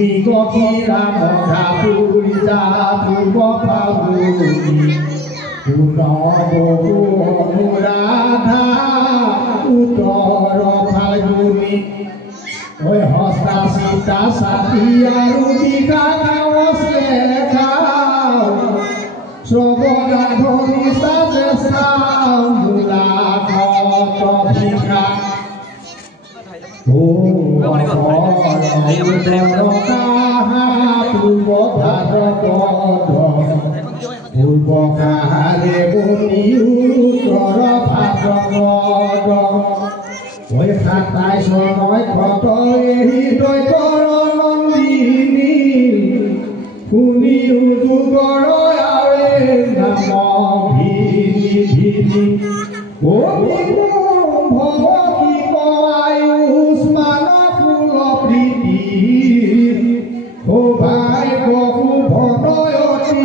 Migokira Moghapurita Purvapavuni Punobohu Anuradha Uttara Phalguni Oi Hosta Sita Satya Rubika Kawas Lekhao Shogoda Dhoni Sajasa Mula Khoto Bhika Purvokahare Buni Uttara Bhadrapad Oi Khatai Sonoi Khoto Hridoi Koronandini Kuni Udugoro Awe Namo Bhini Bhini Oi Bhavaki Ayushmana Phula Priti O Bhai Bahu Bhanayati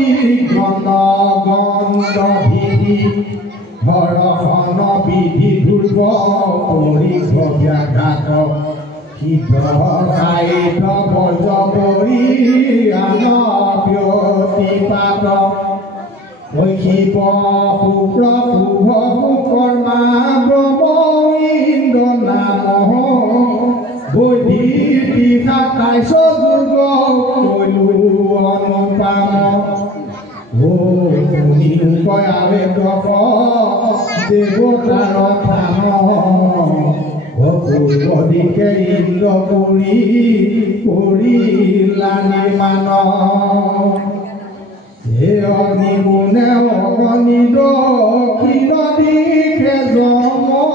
Ganda Ganda Bhidi Bharahana Bhidi Dhurva Porikha Vyagata Hita Saita Bhajapari Anapyati Pata Oikhipa Pupra Pubha Pukarma Brahma Indra Namo Bodhiti Khatai Sodurga Koilu Anupama O Nirukoya Vedaka Devotar Thama O Purvodike Indra Puri Lanimana E Agni-gune Agni-dakshina dikhe jama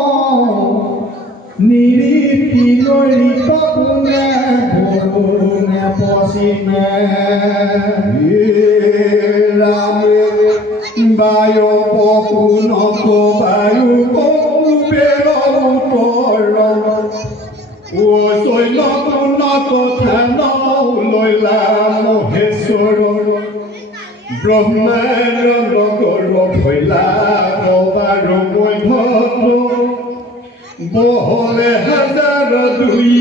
Niriti norita gune bhorune pasime Rame bayo pokunoko bayo pokubera utara Osoi nakunako thana uloila mohesoro Brahmana Nagara Bhaila Bhavaro Moidhatra Bohole Hazara Dui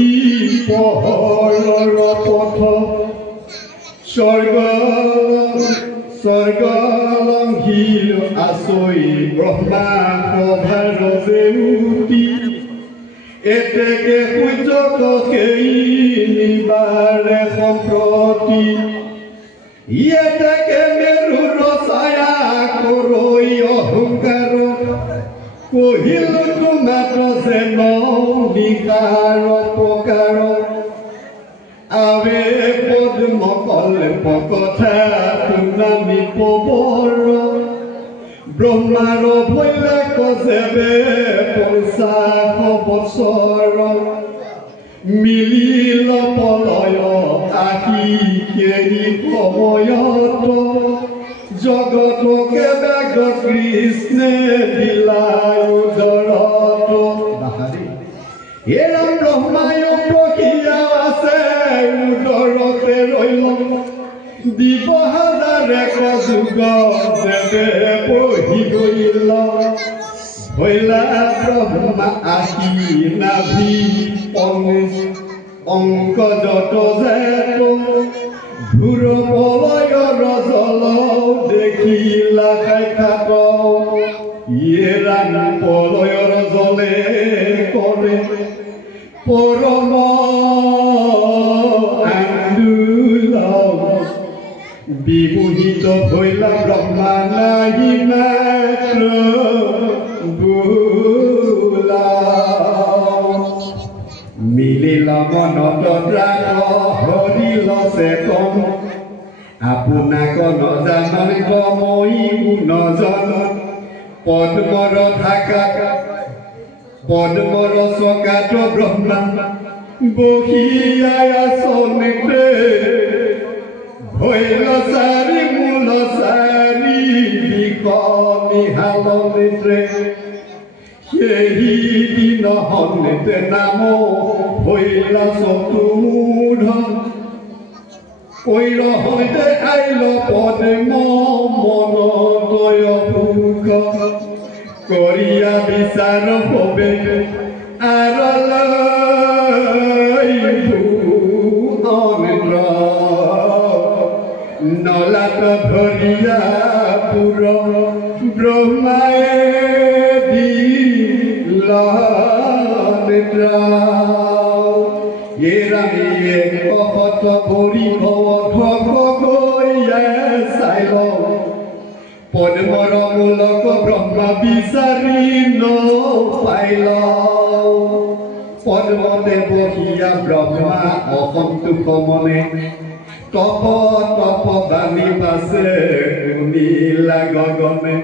Bohara Potha Sargalang Hilo Asoi Brahma Bhavaro Zeuti Eteke Pujaka Keini Bare Samprati Yeteke meru rosaya koroi ahankaro Kohilu tumatra seno nikaro pokaro Ave podmo kole pokotha tunami poboro Brahmaro bhoile kozebe porsa kobosoro Milila palayo ahi kehi komoyato Jagato kebego Krishne dilayo darato Eram Brahmayo prokhiya ase udorote roilo Diva hazare kajuga debe pohi goila Hoila Brahma ahi navi Onka joto zeto Dhuro polaya rajala Dekhila khaikato Yeran polaya rajale Kore Porama Andula Bibuhito hoila Brahma nahi matra Milila monododra horila sekom Apunako nojanan komoimu nojanan Podmoro dhaka Podmoro sokato brahma Bohiyaya sonete Bhoila sari mula sari Bikomi halometre Yehi dina honete namo Hoila sotumudha Oira hoite ailo pode mono toyo puka Korea bisaro pobe aralai pu onedra নলাত ধরিয়া পুর ব্রহ্মায়ে দিলা নিদ্রা এরামিয়ে কহত পরি ভব গইয়া চাইল পদ্মর মূলক ব্রহ্মা বিচাৰি নাপাইল পদ্মতে বহিয়া ব্ৰহ্মা অসন্তোষ মনে তপ তপ বাণী বাছে নীলা গগনে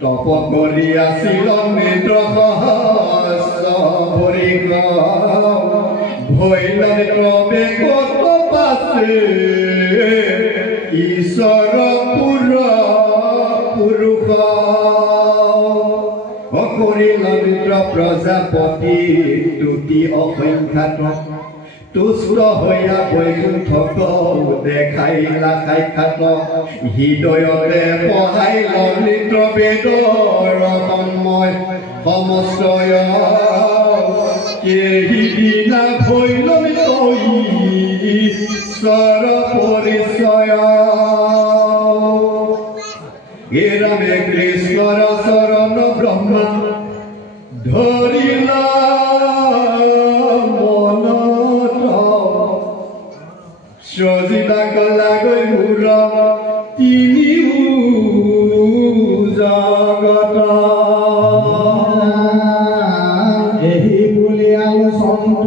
তপ কৰি আছিল নেত্ৰ সহস্ৰ ভৰিক ভৈল নেত্ৰবে কত পাছে ঈশ্বৰ পুৰুষ অকৰিল মিত্ৰ প্ৰজাপতি তুতি অসংখ্যাত তুষ্ট হইয়া বৈকুণ্ঠক দেখাইলা সাক্ষাৎ হৃদয়তে পঢ়াইল মিত্ৰ বেদৰ তন্ময় সমস্তয় কেহিদিনা ভৈল ঈশ্বৰ পৰিচয় এরামে কৃষ্ণর শরণ ব্রহ্মা ধরিলা মনত সজিতা কলা গৈ মূর তিনিও জগত এই বলিয়াল চন্দ্র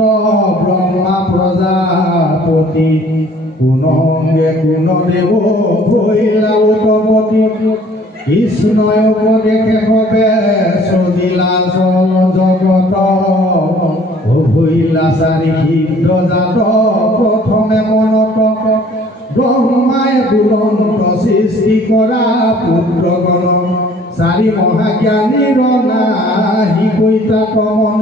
ব্রহ্মা প্রজাপতি কোনঙ্গে কোন দেব ভৈলা উৎপত্তি কৃষ্ণয় উপদেশে হবে সজিলা চল জগত ভৈলা চাৰি সিদ্ধ জাত প্ৰথমে মনত ব্ৰহ্মাই দুৰন্ত সৃষ্টি কৰা পুত্ৰগণ চাৰি মহাজ্ঞানীৰ নাহি কৈতাক মন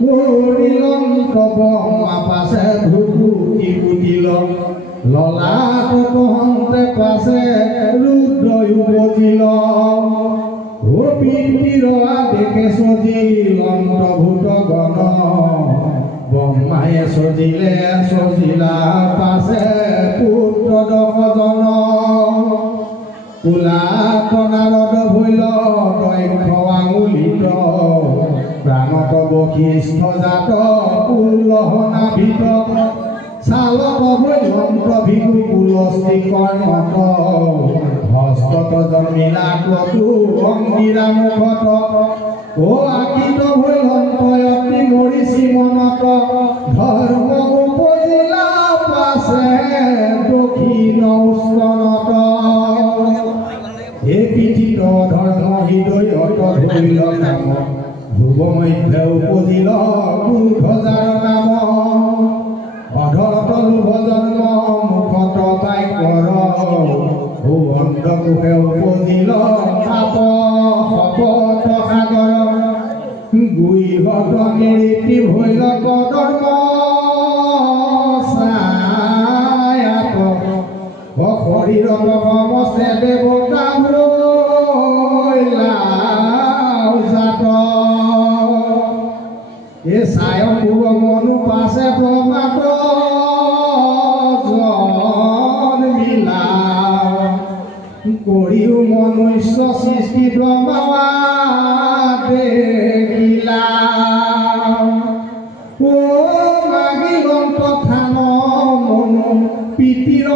কৰিলন্ত ব্ৰহ্মা পাছে ভূভূতি পুতিল ললাট তহন্তে পাছে ৰুদ্ৰ উপজিল পিতৃৰ আদেশে সজিল অন্তৰ্ভূত গণ ব্ৰহ্মায়ে সজিলে সজিলা পাছে পুত্ৰ দশজন কুলাত নাৰদ ভৈল দক্ষ আঙুলিত প্ৰাণত বশিষ্ঠ জাত পুলহ নাভিত চালক ভৈলন্ত ভিগু কুলস্তি কৰ্ণত হস্তত জন্মিলা ক্ৰতু অংগীৰা মুখত ও আকিত ভৈলন্ত অতি মৰিচি মনত ধৰ্ম উপজিলা পাছে দক্ষিণ উষ্ণত হে পিঠিত ধৰ্ম হৃদয়ত ধৰিল নাম ধ্ৰুৱ মধ্যে উপজিল ক্ৰোধজাৰ নাম অধৰত লোভ জন্ম মুখত পাই কৰ ভুৱন্ত কোষে উপজিল পাপ শপত সাগৰ গুইহত নিৰীতি ভৈল কদৰ্ম ছায়াত শৰীৰত সমস্তে দেৱতা ভৈলা জাত এ ছায় পূৰ্ব মনু পাছে প্ৰমাত জন্মিলা কৰিও মনুষ্য সৃষ্টি ব্ৰহ্মা দেখিলা ও মাগিলন্ত থান মনু পিতিৰ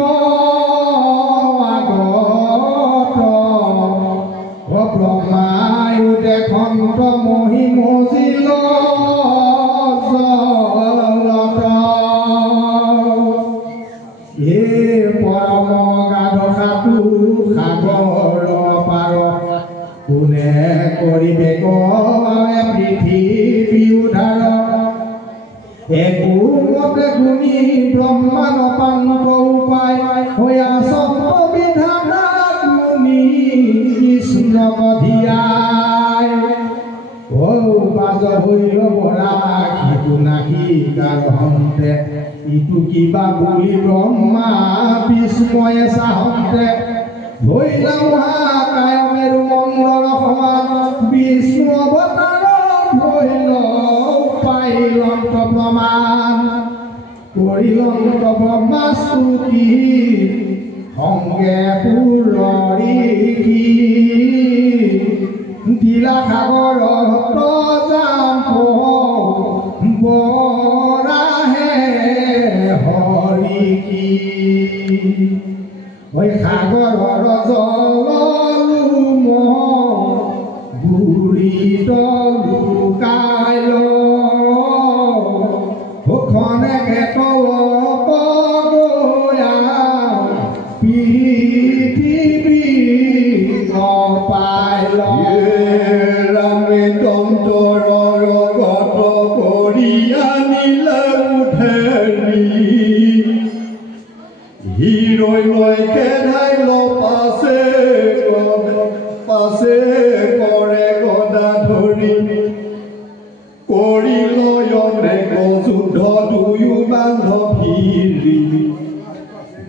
আগত ব্ৰহ্মায়ু দেখন্ত মহি মজিল হে পৰম গাধ সাধু সাগৰ পাৰ কোনে কৰিবে কয় পৃথিৱী উদ্ধাৰ একো মতে গুণী ব্ৰহ্মাণ পান্ত উপায় হৈয়া সপ্ত বিধাতা গুণী কৃষ্ণ কধিয়াই ও বাজ হৈল বৰা সিটো নাহি গাৰহন্তে ইটো কিবা বুলি ব্ৰহ্মা বিস্ময়ে চাহন্তে ভৈলা মহাকায় মেৰু মণ্ডল সমান বিষ্ণু অৱতাৰ ভৈল পাইলন্ত প্ৰমাণ কৰিলন্ত ব্ৰহ্মা স্তুতি অংগে পুৰৰি কি দিলা সাগৰত যাম বৰাহে হৰি কি ঐ সাগৰৰ জললুম বুঢ়ী লুকাই লখনে গয়া পৃথিৱী পাই ৰামে তন্তৰ গত কৰি আনিলে উঠেৰি হিৰৈ লৈ খেদাই পাছে কৰে গদা ধৰি কৰি লয়নে যুদ্ধ দুয়ো বান্ধৱী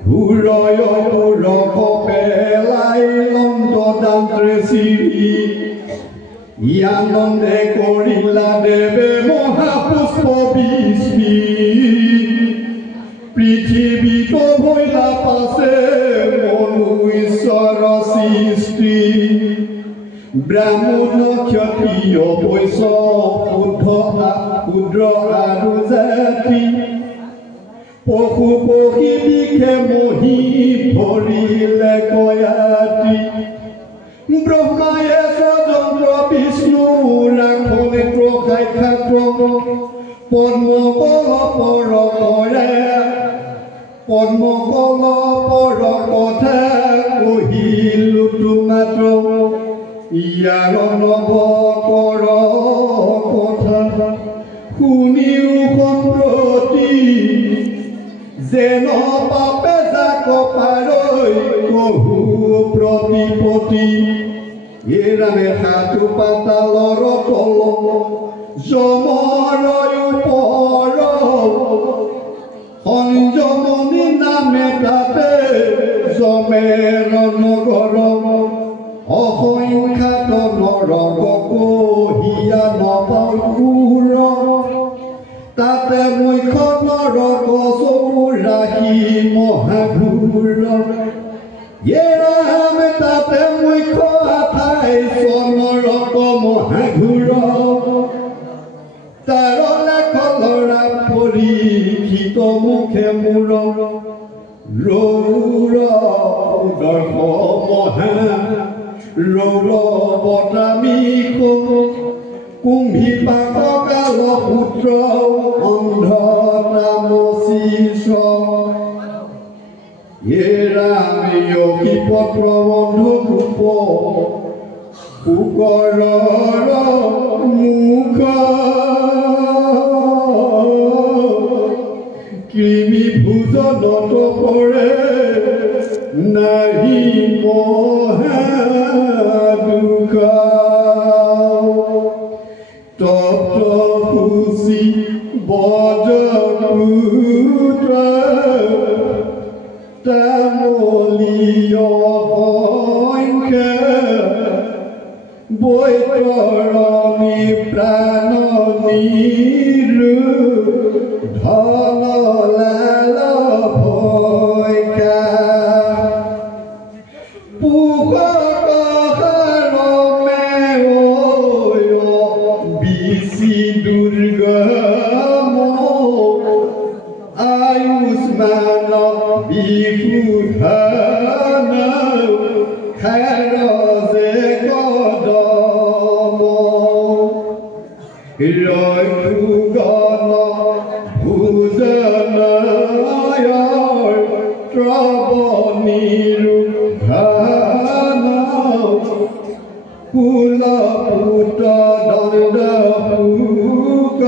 ঘূৰয় পুৰক পেলাই লণ্ডদান্ত্ৰে চিৰি আনন্দে কৰিলা দেৱে মহাপুষ্প বিস্মি পৃথিৱীত ভৈলা পাছে মনু ঈশ্বৰ সৃষ্টি ব্ৰাহ্মণ ক্ষত্ৰিয় বৈশ্য শূদ্ৰ আৰু জাতি পশু পক্ষী বিষে মহি ভৰিলে কয়াতি ব্ৰহ্মায়ে স্বযন্ত্ৰ বিষ্ণু ৰাখনে প্ৰসাক্ষাত্ৰ পদ্মকল পৰ কৰে পদ্মকল পৰ কথা কহিলো মাত্ৰ ইয়াৰ নৱ কৰ কথা শুনিও সম্প্ৰতি যেন পাপে যাক পাৰৈ কহু প্ৰতিপতি এৰামে সাধু পাতালৰ তল যমৰ ওপৰ সংযমনী নামে তাতে যমেৰ নগৰ অসংখ্যাত নৰক কহিয়া নপুৰ তাতে মুখ্য নৰক চৌৰাশী মহাঘূৰ এৰামে তাতে মুখ্য 28 নৰক মহাঘূৰ তাৰলে কলৰা পৰীক্ষিত মুখে মূৰ ৰৌৰ দৰ্শ মহা ৰৌৰ বটামিক কুম্ভী পাকাল পুত্ৰ অন্ধ তামশীষ এৰামে পত্ৰ বন্ধু ৰূপ পুকৰ মুখ কৃমি ভোজনত পৰে নাহি মহা দুখ তপ্ত খুচি বজপুত্ৰ তামলীয় সংখ্যা বৈতৰণী প্ৰাণনীৰ ধন লাল ভৈকা পুষৰমে বিচি দুৰ্গম আয়ুষ্মান বিশুধন খাৰজে কদম ৰঘুগণ ভোজনয়ৰ ত্ৰৱণীৰ ঘন কুলপুত দণ্ড শুক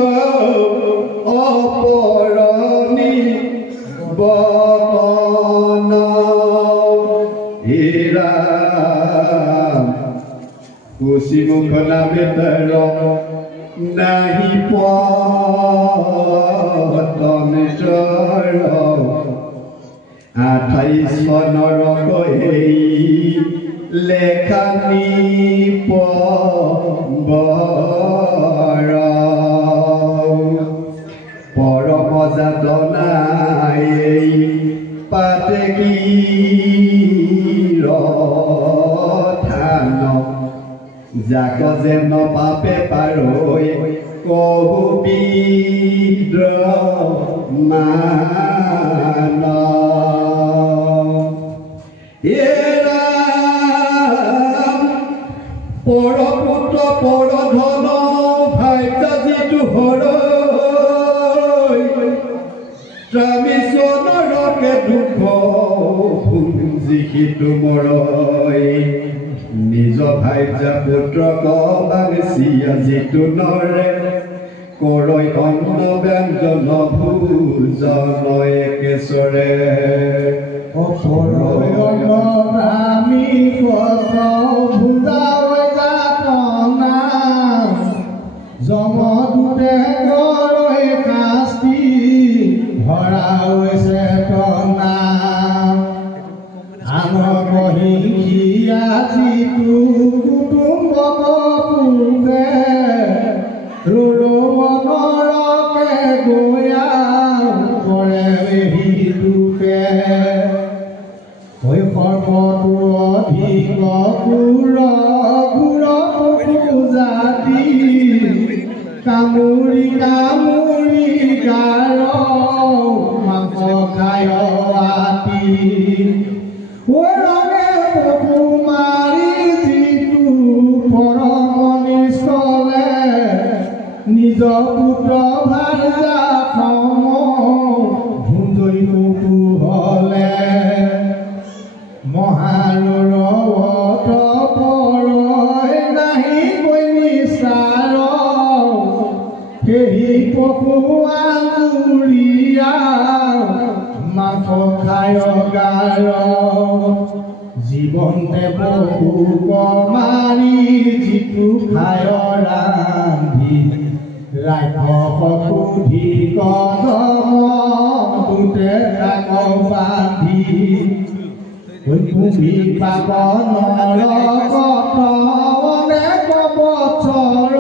অপৰণী বন কুচিমুখ নামে তাৰ নাহি পতনেশ্বৰ 28 নৰক এই লেখানি পৰ পৰম যাতনাই পাতে কি থান যাক যেন পাপে পাৰৈ কহু বিদ্ৰোহ মান পৰপুত্ৰ পৰধন ভাইতা যিটো হৰৈ ত্ৰামিছন ৰকে দুখ যিটো মৰৈ নিজ ভাইজা পুত্ৰক বাগিয়া যিটো নৰে কৰৈ অন্ন ব্যঞ্জন ভোজন একেচৰে আমি জমদূতে কৰৈ শাস্তি ভৰা হৈছে টনা আনৰ বহিয়া যিটো কুটুম্বক পূৰ্বে ৰুমনৰকে গয়া কৰে সিটোকে সৰ্বতো অধিক গুৰ গুৰ জাতি কামুৰি কামুৰি গাৰ মাংস খায় আতি ৰঙে পশু মাৰি যিটো পৰমনি চলে নিজ পুত্ৰ ভাৰ্যা সম ভুঞ্জই কুতুহলে মহাৰুৰত পৰৈ নাহি কৈনিচাৰ কেহি পশু আঙুৰিয়া মাংস খায় গাৰ জীৱন্তে পশু মাৰি যিটো খায় ৰান্ধি ৰাক্ষস সুধি কদম দুটে তাক বান্ধি ভূমি পাবনৰ কতনে কবচৰ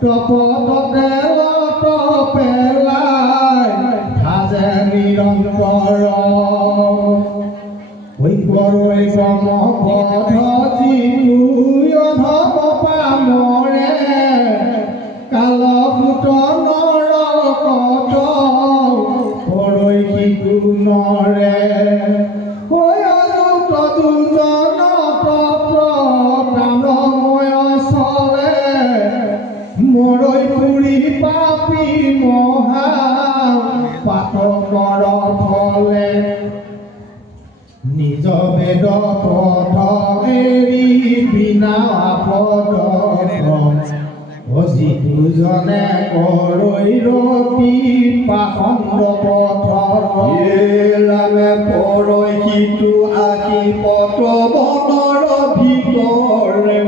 তপততে লত পেলাই ভাজে নিৰন্তৰ কৰৈ ব্ৰহ্ম পথ যিটো অধম পামৰে কালভূত নৰকত কৰৈ সিটো নৰে দুজন প্ৰাণময় চলে মৰৈ পুৰি পাপী মহা পাতকৰ ফলে নিজ বেদ পথ এৰি বিনা পদ যিজনে কৰৈ ৰতি পাখণ্ড পথ ৰামে পৰৈ সিটো আকি পত্ৰ বনৰ ভিতৰে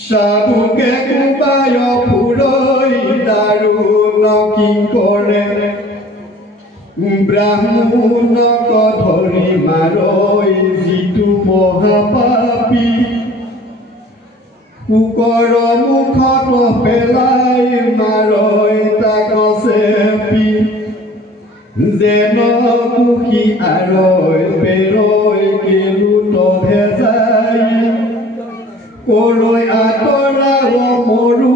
সাধুকে কোবায় ফুৰৈ দাৰুণ কি কৰে ব্ৰাহ্মণক ধৰি মাৰৈ যিটো মহাপাপী কুকৰ মুখত পেলাই মাৰৈ তাক চেপি যেন কুশি আৰৈ পেৰৈ কেলুত ভেজাই কৰৈ আঁতৰাব মৰু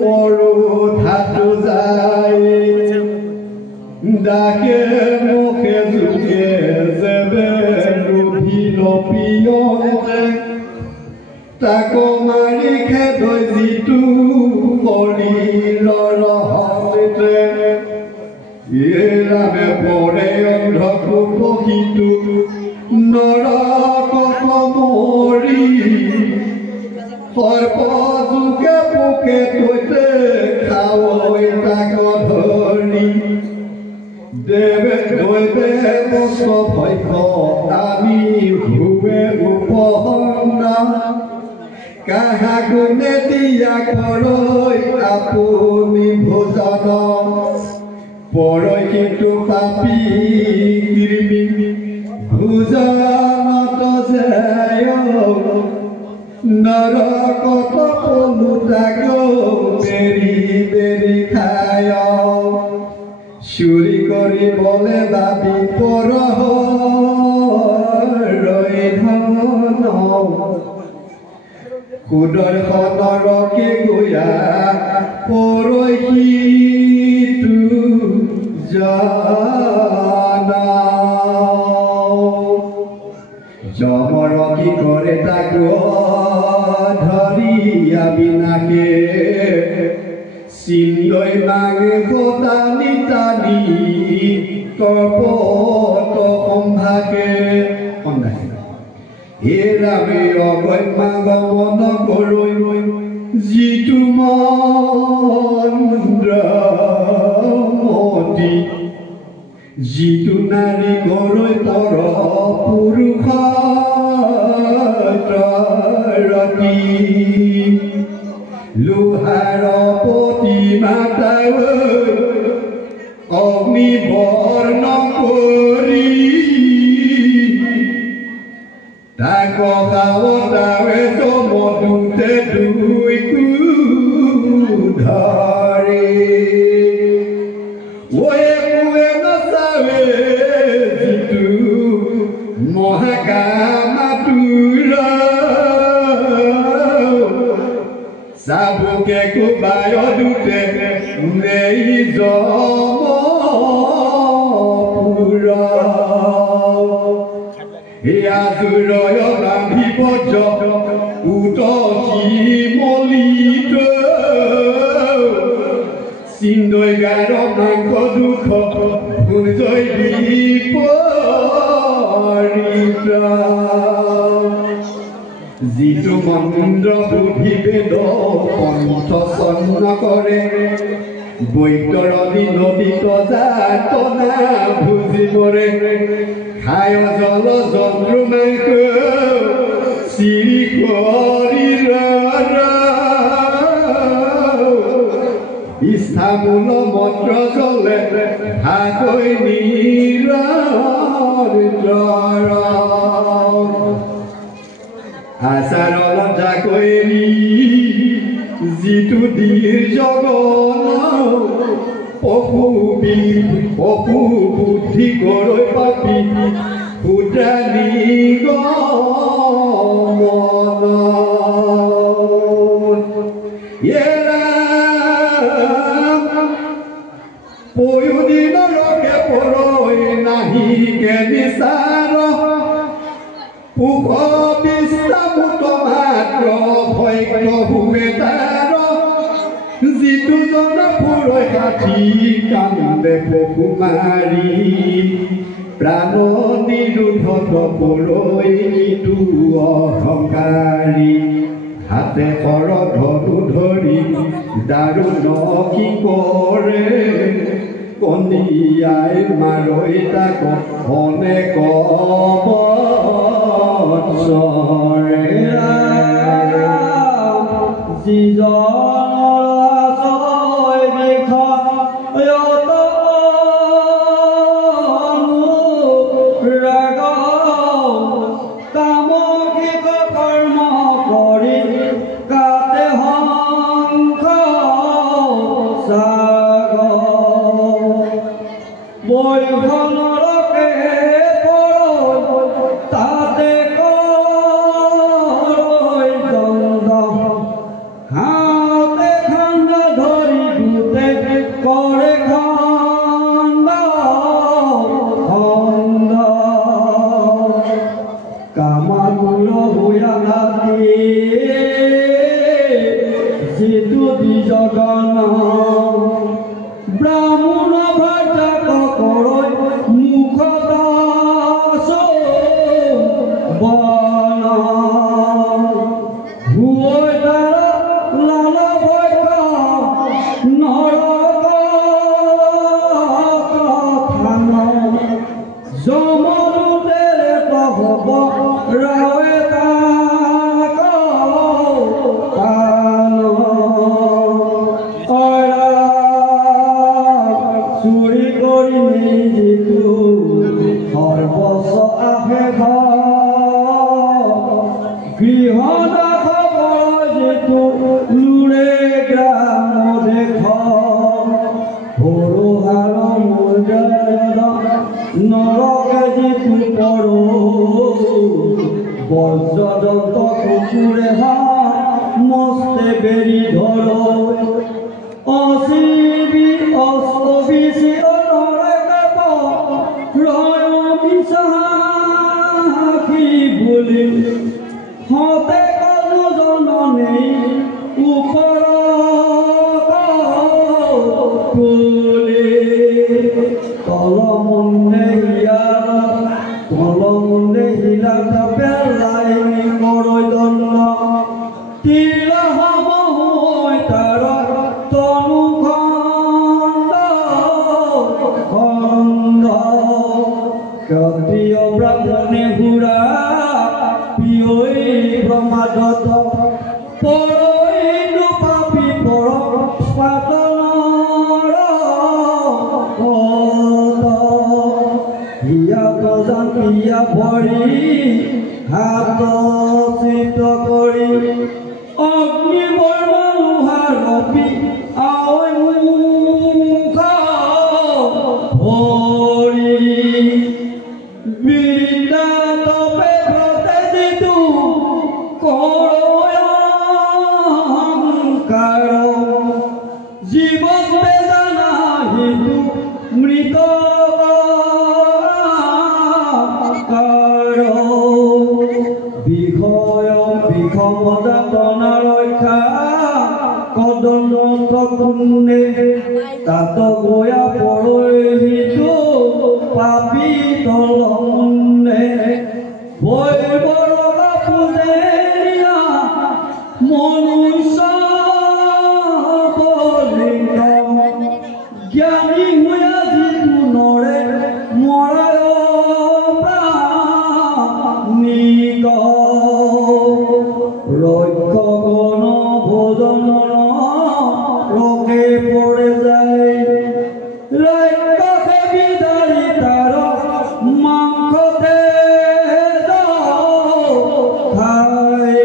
মৰু ধাতু যায় ডাকে মুখে যোগে যেবে লোভিল পিয়তে তাক মাৰি খেদৈ যিটো শৰীৰৰ হস্তে ৰামে পৰে অন্ধকূপ সিটো নৰকত মৰি সৰ্প যোগে পোকে তৈতে খাৱৈ তাক ধৰি দেৱে দৈৱে মস্ত ভক্ষ আমি ভুৱে উপসন্না কাহা গুণে দিয়া কৰৈ আপুনি ভোজন পৰৈ কিন্তু পাপী কৃমি ভোজনত যায় নৰকত পলুতাক বেৰি বেৰি খায় চুৰি কৰিবলৈ ভাবি পৰৈ সুদৰ্শনৰকে গয়া পৰহিটো যমৰ কি কৰে তাক ধৰিয়া বিনাশে চিন্দৈ মাগে টানি টানি কপট সম্ভাষে হে ৰামে অগম্যা গমন কৰৈ যিটো মন্দ্ৰমতি যিটো নাৰী কৰৈ পৰ পুৰুষ ৰতি লোহাৰ পতি মাতাই অগ্নি বৰ্ণ কৰি তাক গাৱতাৱে মধুতে দুই ধৰে ওয়ে নাচাৱে যিটো মহাকামাতুৰ চাবুকে কোবায় দুতে নেই জমপুৰ আজুৰয় বান্ধি বজ উতসি মলিত চিন্দৈ গাৰ মাংস দুখ গুঞ্জয় বিপৰীত যিটো মন্দ্ৰ বুদ্ধি বেদ পন্থ চন্ন কৰে বৈতৰণী নদীত যাতনা ভুজিবৰে খায় জল জন্দ্ৰুমাক চিৰি শৰীৰ ইস্থামূল মন্ত্ৰ জলে হাকৈ নিৰন্তৰ আচাৰ লজ্জা কৰি যিটো দীৰ্ঘগণ পশু বুদ্ধি গৰৈ পাপি ফুটানি গমন পয়ুদিনৰকে পৰৈ নাহিকে নিচাৰ পুখ বিশ্বামুত মাত্ৰ ভৈক্য হুৱে তাৰ যিটো জন পুৰৈ কাঠি কান্দে পশু মাৰি প্ৰাণ নিৰোধত পৰৈ নিদু অহংকাৰী হাতে কৰ ধনু ধৰি দাৰুণ কি কৰে কণিয়াই মাৰৈ তাক অনেক বৎসৰে বজ্রদন্ত কুকুরে হাত মস্তে বেরি ধরো অসিবি অসবিসি অনরে কাপ রয় মিশাকি বলি হতে কজন নেই উপর তুলে তলমুন্নে হিলা পেলাই করই দন্ন তিলা হময় তার তনু খন্দ ক্ষত্রিয় ব্রাহ্মণে ঘুরা পিয়ই ব্রহ্মাদত পরইনু পাপি পর পাতনৰ হিয়া গজান হিয়া ভৰি হাত চিত কৰি অগ্নি বৰ্ণ লোহাৰ ৰবি আই মুখা ভৰি বিৰিন্দা তপে ব্ৰতে যিটো কৰয়ংকাৰ জীৱতে জানা হিতু মৃত বিষমজাতনা ৰক্ষা কদন তকুন্নে তাত গয়া পৰহিতো পাপি তলমুন্নে বৈবৰকা পূজেয়া মনুষ্য বলিঙ্গ জ্ঞানী হোৱা যিটো নৰে মৰায় প্ৰাণিক রক্ষগণ ভোজন লোকে পড়ে যায় রক্ষকে বিদারি তার মাংসতে খাই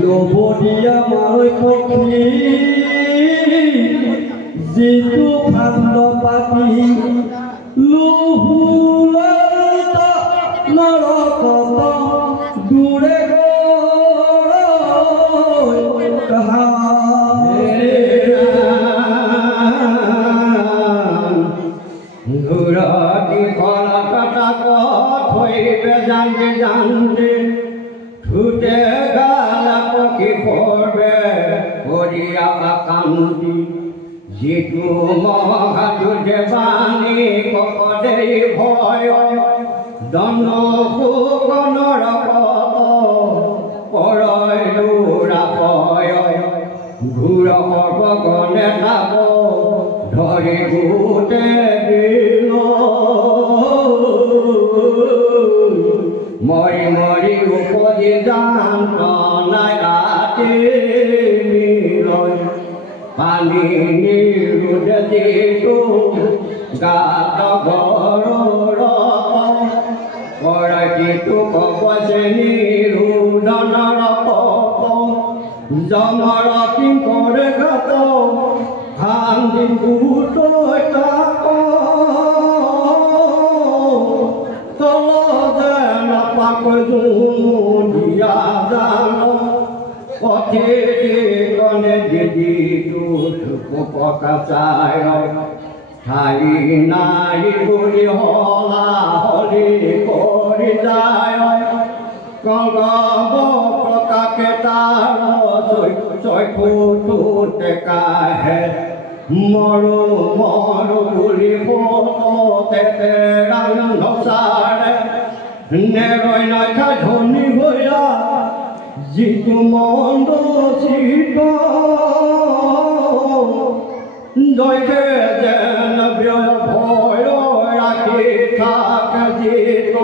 লোভ দিয়া মারৈ পক্ষী যিটো ফান্দ পাতি লোভুল নৰকত দূৰে ঘুৰতি কলকাতা হইবে জানতে জানতে ছুটে গাল পক্ষী পড়বে কৰিয়া কান্দি যিটো মহাযুদ্ধে বাণী কপদে ভয় দন সুকনৰ পত পৰয় লুৰা পয় ঘূৰ সৰ্বগণে যাব ধৰি গোটে দিল মৰি মৰি উপজি যান্ত্ৰণাই ৰাতি মিলয় পানী নিৰুদে যিটো গাত ঘৰৰ পৰজিটো কবচে নিৰুদনৰ পপ জমৰ কিংকৰ ঘাত ভাঙি গোটৈ তাক তল যেন পাক জুমুদিয়া জান পথে কনে যিটো পকা চায় ঠাই নাই বুলি হলা হলি কৰি যায় কংগব প্ৰকাশে তাৰ চৈকুটে কাহে মৰো মৰো বুলি পতে ৰাংচাৰে নেৰৈ নাখা ধনী ভৈয়া যিটো মন্দ চিত জয়কে যেন ব্যয় ভয় ৰাখি থাকে যিত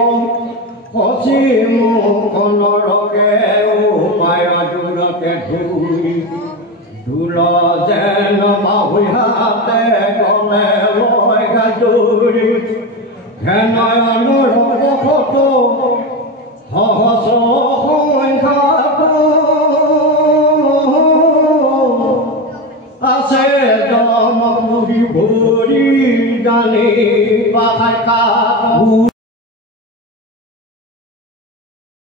কচি মুখনৰকে উপায় দূৰতে ধুই ধুল যেন বাহুই হাতে গলে লয় গাজুৰি ঘেনয়নৰ পথ সহস্ৰ সংখ্যাত আছে জনপুৰী ভৰি জানি পাই